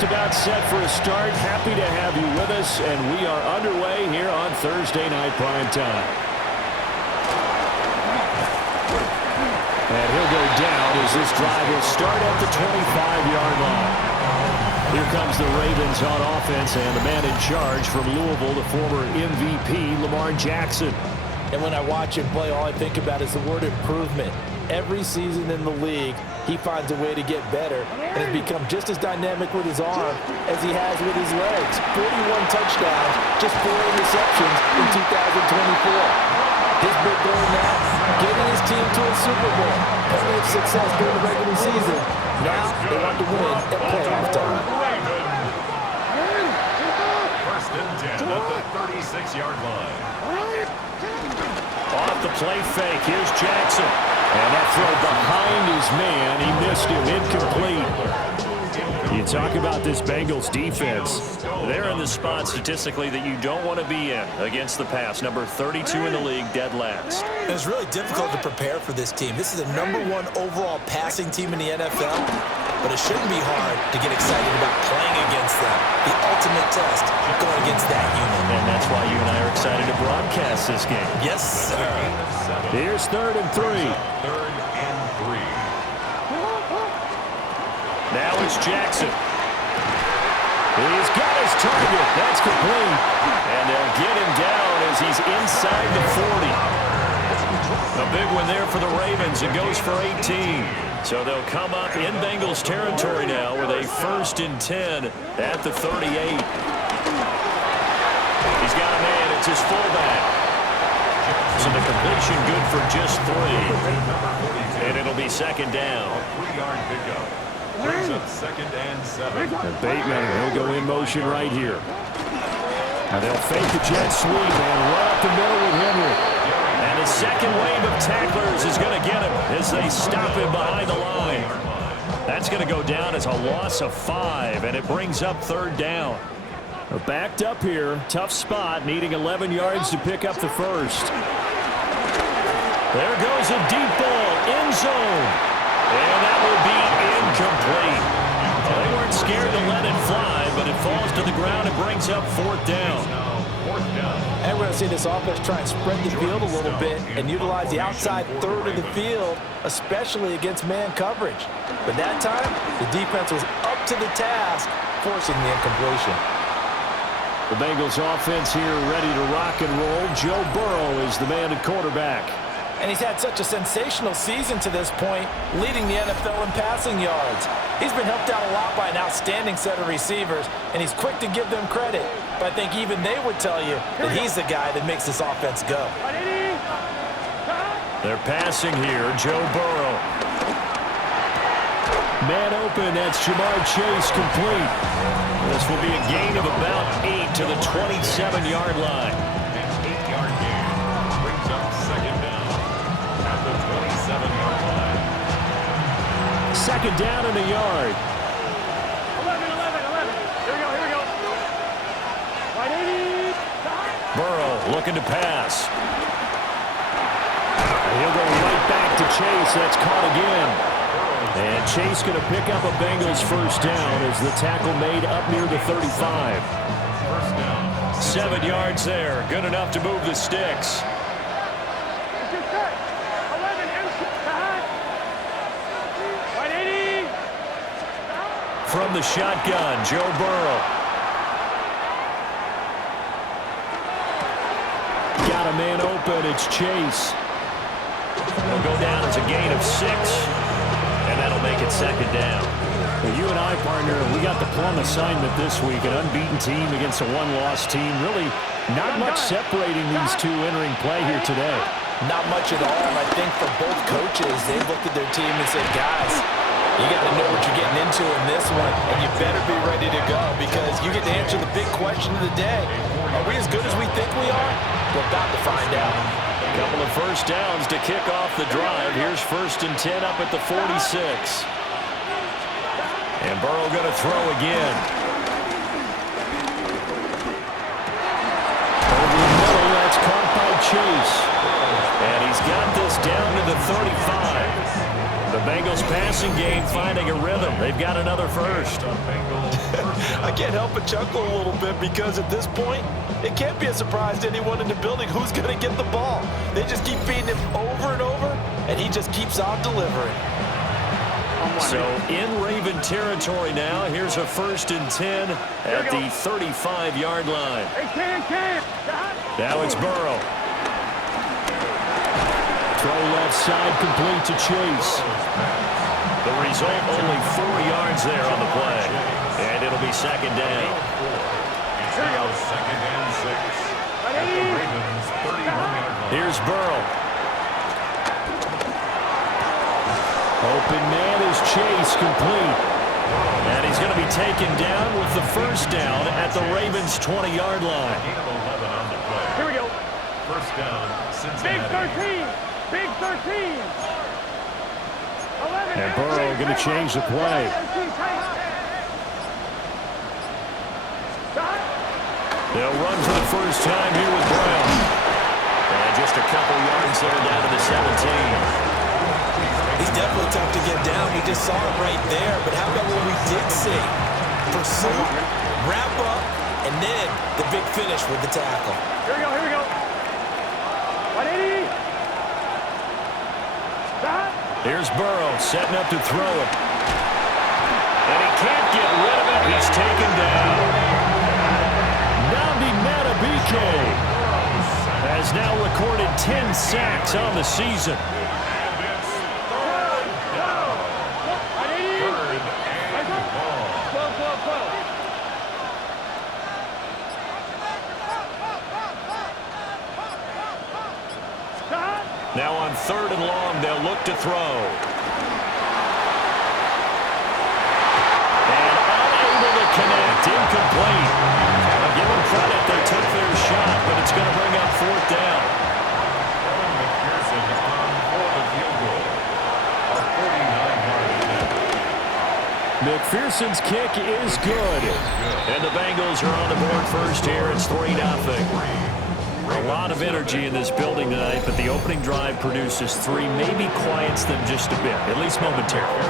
just about set for a start. Happy to have you with us, and we are underway here on Thursday Night Prime Time. And he'll go down as this drive will start at the 25-yard line. Here comes the Ravens on offense, and the man in charge from Louisville, the former MVP, Lamar Jackson. And when I watch him play, all I think about is the word improvement. Every season in the league, he finds a way to get better and has become just as dynamic with his arm as he has with his legs. 41 touchdowns, just 4 interceptions in 2024. His big goal now, getting his team to a Super Bowl. Plenty of success during the regular season. Now they want to win at playoff time. First and 10 at the 36-yard line. Off the play fake, here's Jackson. And that throw behind his man, he missed him, incomplete. You talk about this Bengals defense. They're in the spot statistically that you don't want to be in against the pass. Number 32 in the league, dead last. It's really difficult to prepare for this team. This is the #1 overall passing team in the NFL, but it shouldn't be hard to get excited about playing against them. The ultimate test, going against that unit. And that's why you and I are excited to broadcast this game. Yes, sir. Here's 3rd and 3. 3rd and 3. Now it's Jackson. He's got his target. That's complete. And they'll get him down as he's inside the 40. A big one there for the Ravens. It goes for 18. So they'll come up in Bengals territory now with a 1st and 10 at the 38. He's got a man. It's his fullback. So the completion good for just 3. And it'll be 2nd down. 3-yard pickup. Brings up 2nd and 7. And Bateman, he'll go in motion right here. And they'll fake the jet sweep and run up the middle with Henry. And the second wave of tacklers is going to get him as they stop him behind the line. That's going to go down as a loss of 5, and it brings up 3rd down. Backed up here, tough spot, needing 11 yards to pick up the 1st. There goes a deep ball, end zone. And that will be incomplete. They weren't scared to let it fly, but it falls to the ground and brings up 4th down. And we're going to see this offense try and spread the field a little bit and utilize the outside 3rd of the field, especially against man coverage. But that time, the defense was up to the task, forcing the incompletion. The Bengals offense here ready to rock and roll. Joe Burrow is the man at quarterback. And he's had such a sensational season to this point, leading the NFL in passing yards. He's been helped out a lot by an outstanding set of receivers, and he's quick to give them credit. But I think even they would tell you that he's the guy that makes this offense go. They're passing here, Joe Burrow. Man open, that's Jamar Chase complete. This will be a gain of about 8 to the 27-yard line. An 8-yard gain brings up 2nd down at the 27-yard line. 2nd down and a yard. 11. Here we go. Right 80. Burrow looking to pass. And he'll go right back to Chase. That's caught again. And Chase going to pick up a Bengals 1st down as the tackle made up near the 35. 1st down. 7 yards there. Good enough to move the sticks. From the shotgun, Joe Burrow. Got a man open. It's Chase. It'll go down as a gain of 6. And that'll make it 2nd down. Well, you and I, partner, we got the plum assignment this week. An unbeaten team against a one-loss team. Really not much separating these two entering play here today. Not much at all. And I think for both coaches, they looked at their team and said, guys, you got to know what you're getting into in this one, and you better be ready to go because you get to answer the big question of the day. Are we as good as we think we are? We're about to find out. A couple of 1st downs to kick off the drive. Here's 1st and 10 up at the 46. And Burrow going to throw again. Over the middle, that's caught by Chase. And he's got this down to the 35. The Bengals passing game finding a rhythm. They've got another first. I can't help but chuckle a little bit because at this point, it can't be a surprise to anyone in the building who's going to get the ball. They just keep feeding him over and over, and he just keeps on delivering. So in Raven territory now, here's a 1st and 10 at the 35-yard line. Now it's Burrow. Throw left side complete to Chase. The result, only 4 yards there on the play. And it'll be 2nd down. It's now 2nd and 6 at the Ravens' 31-yard line. Here's Burrow. Open man is Chase, complete. And he's going to be taken down with the 1st down at the Ravens' 20-yard line. Gain of 11 on the play. Here we go. 1st down, Cincinnati. Big 13. Big 13. 11. And Burrow going to change the play. They'll run for the first time here with Brown. And just a couple yards there down to the 17. He's definitely tough to get down. We just saw it right there. But how about what we did see? Pursuit, wrap up, and then the big finish with the tackle. Here we go. Here we go. 180. Stop. Here's Burrow setting up to throw it. And he can't get rid of it. He's taken down. Namdi Matabike has now recorded 10 sacks on the season. Now on 3rd and long, they'll look to throw. And unable to connect, incomplete. I'll give them credit, they took their shot, but it's going to bring up 4th down. McPherson on for the field goal. A 49-yard attempt. McPherson's kick is good. And the Bengals are on the board first here. It's 3-0. A lot of energy in this building tonight, but the opening drive produces 3, maybe quiets them just a bit, at least momentarily.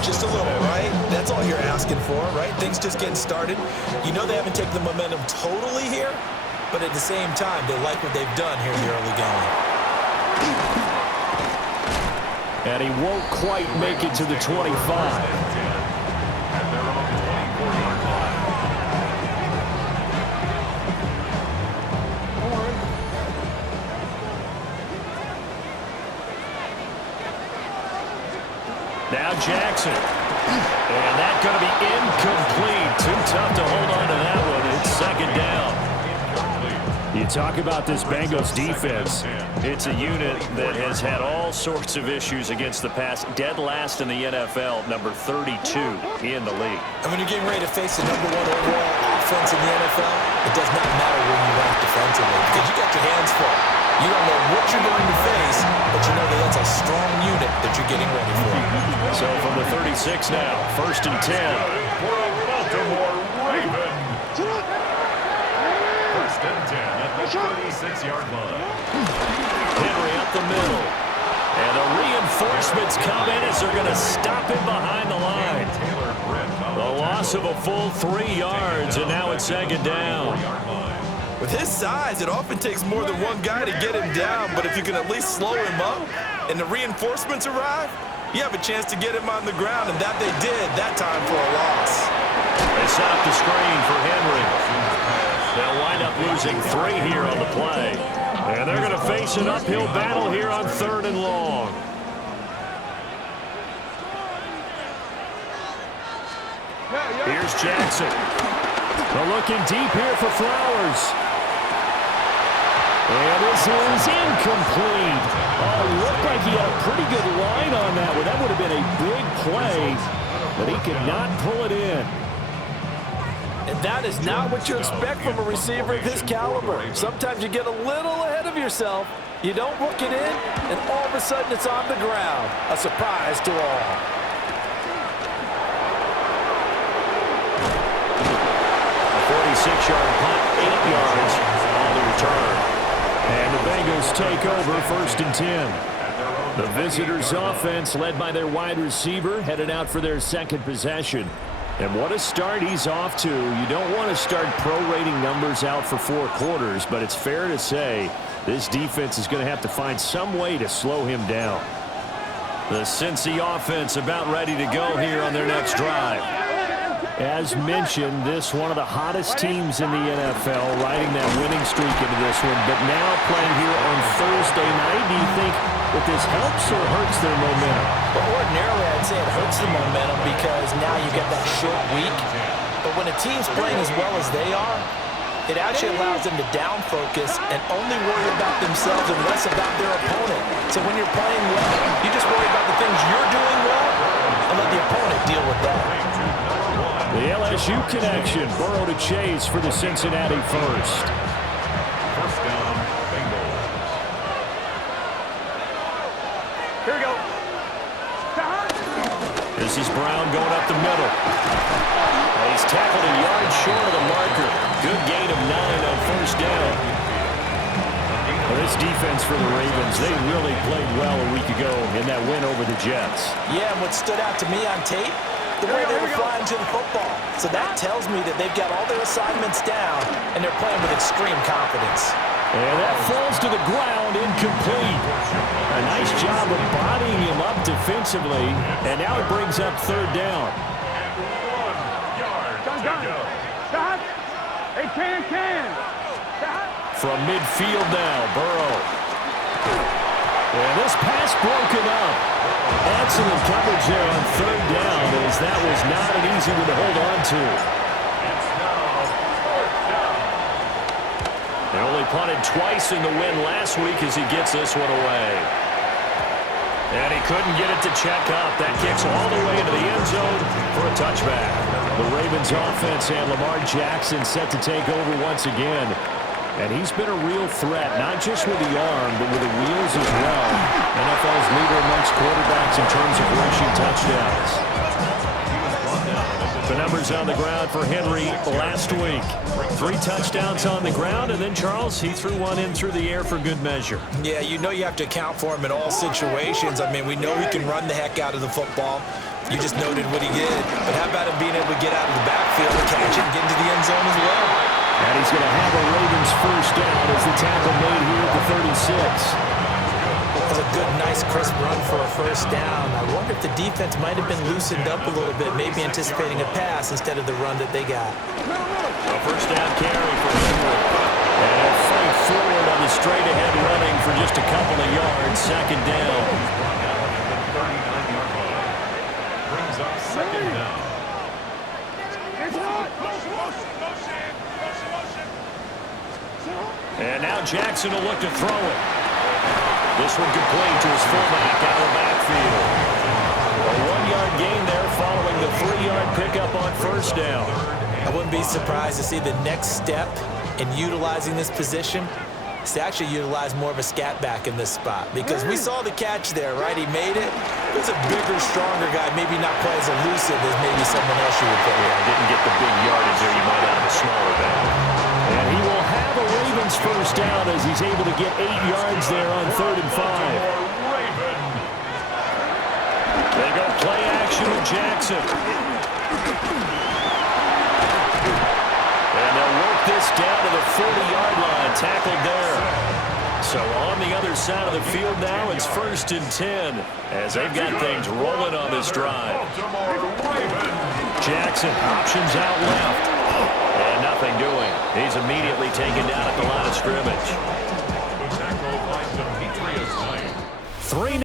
Just a little, right? That's all you're asking for, right? Things just getting started. You know they haven't taken the momentum totally here, but at the same time, they like what they've done here in the early going. And he won't quite make it to the 25. At their own 24-yard line. Now Jackson. And that's going to be incomplete. Too tough to hold on to that one. It's 2nd down. You talk about this Bengals defense. It's a unit that has had all sorts of issues against the pass. Dead last in the NFL, number 32 in the league. And when you're getting ready to face the #1 overall offense in the NFL, it does not matter where you rank defensively because you got your hands full. You don't know what you're going to face, but you know that that's a strong unit that you're getting ready for. So from the 36 now, 1st and 10. For a Baltimore Raven. 1st and 10 at the 36-yard line. Henry up the middle. And the reinforcements come in as they're going to stop him behind the line. The loss of a full 3 yards, and now it's 2nd down. With his size, it often takes more than one guy to get him down, but if you can at least slow him up and the reinforcements arrive, you have a chance to get him on the ground, and that they did that time for a loss. They set up the screen for Henry. They'll wind up losing 3 here on the play. And they're going to face an uphill battle here on 3rd and long. Here's Jackson. They're looking deep here for Flowers. And this is incomplete. Oh, looked like he had a pretty good line on that one. That would have been a big play, but he could not pull it in. And that is not what you expect from a receiver of his caliber. Sometimes you get a little ahead of yourself, you don't hook it in, and all of a sudden it's on the ground. A surprise to all. A 46-yard punt, 8 yards on the return. And the Bengals take over 1st and 10. At their own The visitors' offense, led by their wide receiver, headed out for their second possession. And what a start he's off to. You don't want to start prorating numbers out for 4 quarters, but it's fair to say this defense is going to have to find some way to slow him down. The Cincy offense about ready to go here on their next drive. As mentioned, this one of the hottest teams in the NFL, riding that winning streak into this one, but now playing here on Thursday night. Do you think that this helps or hurts their momentum? Well, ordinarily, I'd say it hurts the momentum because now you get that short week. But when a team's playing as well as they are, it actually allows them to down focus and only worry about themselves and less about their opponent. So when you're playing well, you just worry about the things you're doing well and let the opponent deal with that. The LSU connection, Burrow to Chase for the Cincinnati first. First down, Bengals. Here we go. This is Brown going up the middle. He's tackled a yard short of the marker. Good gain of 9 on first down. Well, this defense for the Ravens, they really played well a week ago in that win over the Jets. Yeah, and what stood out to me on tape, the way they were flying to the football. So that tells me that they've got all their assignments down, and they're playing with extreme confidence. And that falls to the ground, incomplete. A nice job of bodying him up defensively, and now it brings up third down. And 1 yard to go. Stop. Hey, can. Stop. From midfield now, Burrow. And this pass broken up. Excellent coverage there on third down, as that was not an easy one to hold on to. It's now 4th down. They only punted twice in the win last week as he gets this one away. And he couldn't get it to check up. That kicks all the way into the end zone for a touchback. The Ravens offense and Lamar Jackson set to take over once again. And he's been a real threat, not just with the arm, but with the wheels as well. NFL's leader amongst quarterbacks in terms of rushing touchdowns. The numbers on the ground for Henry last week. 3 touchdowns on the ground, and then Charles, he threw one in through the air for good measure. Yeah, you know you have to account for him in all situations. I mean, we know he can run the heck out of the football. You just noted what he did. But how about him being able to get out of the backfield and catch it and get into the end zone as well? And he's going to have a Ravens first down as the tackle made here at the 36. That was a good, nice, crisp run for a first down. I wonder if the defense might have been loosened up a little bit, maybe anticipating a pass instead of the run that they got. A first down carry for Henry. And a fight forward on the straight-ahead running for just a couple of yards. Second down. Brings up 2nd down. And now Jackson will look to throw it. This one complete to his fullback out of the backfield. A 1-yard gain there following the 3-yard pickup on first down. I wouldn't be surprised to see the next step in utilizing this position is to actually utilize more of a scat back in this spot, because we saw the catch there, right? He made it. He was a bigger, stronger guy, maybe not quite as elusive as maybe someone else you would put there. Didn't get the big yardage there. You might have a smaller back. And he will have a Ravens first down as he's able to get 8 yards there on 3rd and 5. They go play action with Jackson. And they'll work this down to the 40-yard line, tackled there. So on the other side of the field now, it's 1st and 10 as they've got things rolling on this drive. Jackson options out left. And nothing doing. He's immediately taken down at the line of scrimmage. 3